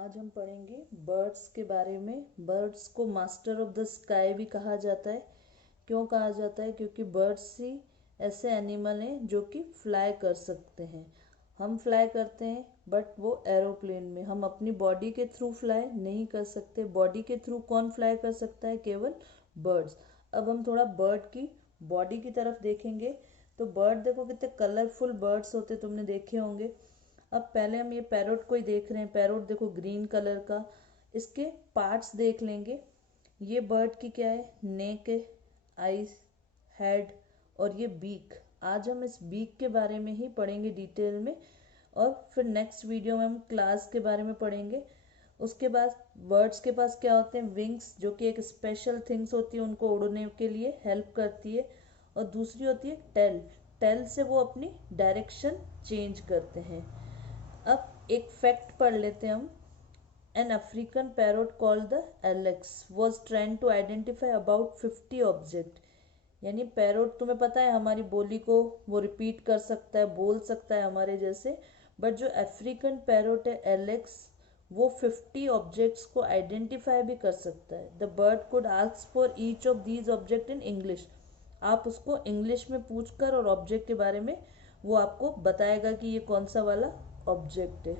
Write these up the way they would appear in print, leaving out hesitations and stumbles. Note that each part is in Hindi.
आज हम पढ़ेंगे बर्ड्स के बारे में। बर्ड्स को मास्टर ऑफ द स्काई भी कहा जाता है। क्यों कहा जाता है? क्योंकि बर्ड्स ही ऐसे एनिमल हैं जो कि फ्लाई कर सकते हैं। हम फ्लाई करते हैं बट वो एरोप्लेन में, हम अपनी बॉडी के थ्रू फ्लाई नहीं कर सकते। बॉडी के थ्रू कौन फ्लाई कर सकता है? केवल बर्ड्स। अब हम थोड़ा बर्ड की बॉडी की तरफ देखेंगे तो बर्ड देखो कितने कलरफुल बर्ड्स होते, तुमने देखे होंगे। अब पहले हम ये पैरोट को ही देख रहे हैं। पैरोट देखो ग्रीन कलर का। इसके पार्ट्स देख लेंगे। ये बर्ड की क्या है? नेक है, आईज, हेड और ये बीक। आज हम इस बीक के बारे में ही पढ़ेंगे डिटेल में, और फिर नेक्स्ट वीडियो में हम क्लास के बारे में पढ़ेंगे। उसके बाद बर्ड्स के पास क्या होते हैं? विंग्स, जो कि एक स्पेशल थिंग्स होती है, उनको उड़ने के लिए हेल्प करती है। और दूसरी होती है टेल। टेल से वो अपनी डायरेक्शन चेंज करते हैं। अब एक फैक्ट पढ़ लेते हैं हम। An African parrot called the Alex was trying to identify about 50 object. यानी पैरोट, तुम्हें पता है, हमारी बोली को वो रिपीट कर सकता है, बोल सकता है हमारे जैसे। बट जो अफ्रीकन पैरोट है एलेक्स, वो 50 ऑब्जेक्ट्स को आइडेंटिफाई भी कर सकता है। The bird could ask for each of these object in English. आप उसको इंग्लिश में पूछकर और ऑब्जेक्ट के बारे में वो आपको बताएगा कि ये कौन सा वाला ऑब्जेक्ट है।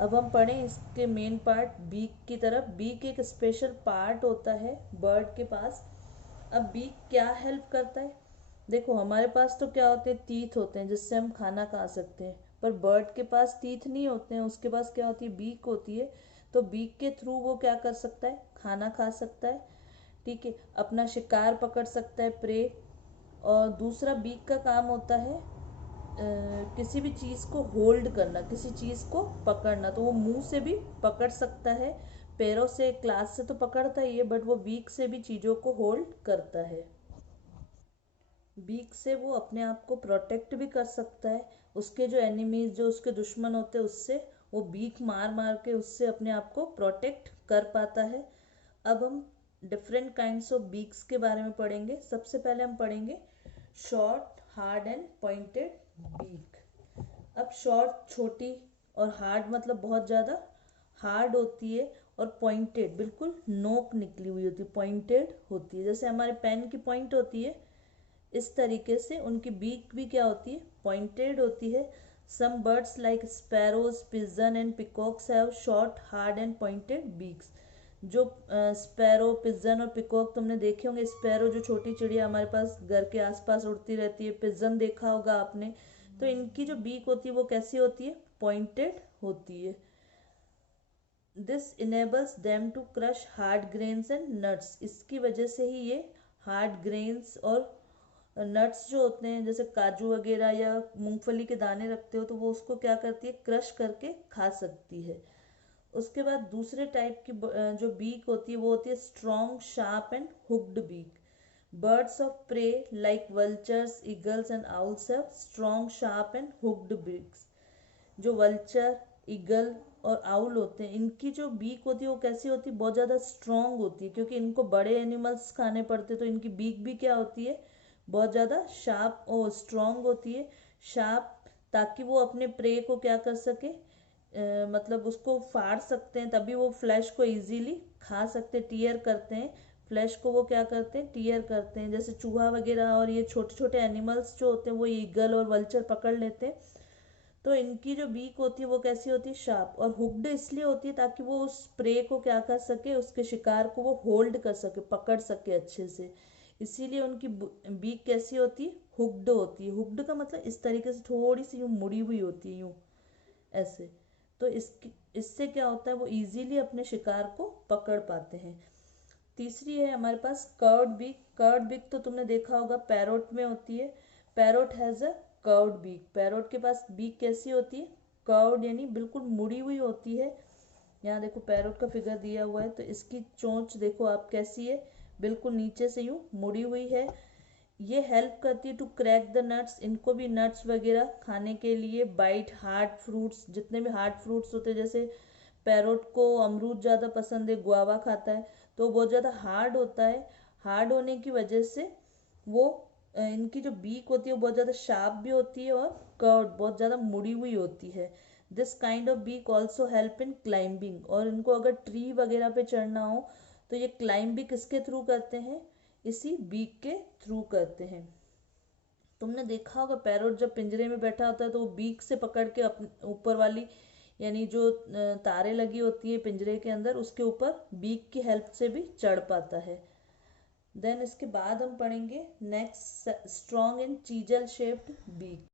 अब हम पढ़ें इसके मेन पार्ट बीक की तरफ। बीक एक स्पेशल पार्ट होता है बर्ड के पास। अब बीक क्या हेल्प करता है? देखो हमारे पास तो क्या होते हैं? टीथ होते हैं जिससे हम खाना खा सकते हैं। पर बर्ड के पास टीथ नहीं होते हैं, उसके पास क्या होती है? बीक होती है। तो बीक के थ्रू वो क्या कर सकता है? खाना खा सकता है, ठीक है, अपना शिकार पकड़ सकता है, प्रे। और दूसरा बीक का काम होता है किसी भी चीज़ को होल्ड करना, किसी चीज़ को पकड़ना। तो वो मुंह से भी पकड़ सकता है, पैरों से, क्लास से तो पकड़ता ही है, बट वो बीक से भी चीज़ों को होल्ड करता है। बीक से वो अपने आप को प्रोटेक्ट भी कर सकता है। उसके जो एनिमीज, जो उसके दुश्मन होते हैं, उससे वो बीक मार मार के उससे अपने आप को प्रोटेक्ट कर पाता है। अब हम डिफरेंट काइंड्स ऑफ बीक्स के बारे में पढ़ेंगे। सबसे पहले हम पढ़ेंगे short, hard and pointed beak. अब शॉर्ट छोटी, और हार्ड मतलब बहुत ज़्यादा हार्ड होती है, और पॉइंटेड बिल्कुल नोक निकली हुई होती है, पॉइंटेड होती है। जैसे हमारे पेन की पॉइंट होती है, इस तरीके से उनकी बीक भी क्या होती है? पॉइंटेड होती है। Some birds like sparrows, pigeon and peacocks have short, hard and pointed beaks. जो स्पैरो, पिजन और पिकॉक तुमने देखे होंगे। स्पैरो जो छोटी चिड़िया हमारे पास घर के आसपास उड़ती रहती है, पिजन देखा होगा आपने। तो इनकी जो बीक होती है वो कैसी होती है? पॉइंटेड होती है। This enables them to crush hard grains and nuts. इसकी वजह से ही ये हार्ड ग्रेन्स और नट्स जो होते हैं, जैसे काजू वगैरह या मूंगफली के दाने रखते हो, तो वो उसको क्या करती है? क्रश करके खा सकती है। उसके बाद दूसरे टाइप की जो बीक होती है वो होती है strong, sharp and hooked beak. Birds of prey like vultures, eagles and owls have strong, sharp and hooked beaks. जो वल्चर, ईगल और आउल होते हैं, इनकी जो बीक होती है वो कैसी होती है? बहुत ज़्यादा स्ट्रॉन्ग होती है, क्योंकि इनको बड़े एनिमल्स खाने पड़ते हैं। तो इनकी बीक भी क्या होती है? बहुत ज़्यादा शार्प और स्ट्रॉन्ग होती है। शार्प, ताकि वो अपने प्रे को क्या कर सके, मतलब उसको फाड़ सकते हैं, तभी वो फ्लैश को इजीली खा सकते, टीयर करते हैं। फ्लैश को वो क्या करते हैं? टीयर करते हैं। जैसे चूहा वगैरह और ये छोटे छोटे एनिमल्स जो होते हैं वो ईगल और वल्चर पकड़ लेते हैं। तो इनकी जो बीक होती है वो कैसी होती है? शार्प। और हुक्ड इसलिए होती है ताकि वो उस प्रे को क्या कर सके, उसके शिकार को वो होल्ड कर सके, पकड़ सके अच्छे से। इसीलिए उनकी बीक कैसी होती है? हुक्ड होती है। हुक्ड का मतलब इस तरीके से थोड़ी सी यूँ मुड़ी हुई होती है, यूँ ऐसे। तो इससे क्या होता है? वो इजीली अपने शिकार को पकड़ पाते हैं। तीसरी है हमारे पास कर्व्ड बीक। कर्व्ड बीक तो तुमने देखा होगा पैरोट में होती है। Parrot has a curved beak. Parrot के पास बीक कैसी होती है? कर्व्ड, यानी बिल्कुल मुड़ी हुई होती है। यहाँ देखो पैरोट का फिगर दिया हुआ है, तो इसकी चोंच देखो आप कैसी है, बिल्कुल नीचे से यूँ मुड़ी हुई है। ये हेल्प करती है टू क्रैक द नट्स। इनको भी नट्स वगैरह खाने के लिए, बाइट हार्ड फ्रूट्स, जितने भी हार्ड फ्रूट्स होते हैं, जैसे पैरोट को अमरूद ज़्यादा पसंद है, गुआवा खाता है, तो बहुत ज़्यादा हार्ड होता है। हार्ड होने की वजह से वो इनकी जो बीक होती है वो बहुत ज़्यादा शार्प भी होती है, और कर्व्ड, बहुत ज़्यादा मुड़ी हुई होती है। This kind of beak also help in climbing, और इनको अगर ट्री वगैरह पे चढ़ना हो तो ये क्लाइंब भी किसके थ्रू करते हैं, इसी बीक के थ्रू करते हैं। तुमने देखा होगा पैरोट जब पिंजरे में बैठा होता है तो वो बीक से पकड़ के अपने ऊपर वाली, यानी जो तारे लगी होती है पिंजरे के अंदर, उसके ऊपर बीक की हेल्प से भी चढ़ पाता है। देन इसके बाद हम पढ़ेंगे next, strong and chisel shaped beak.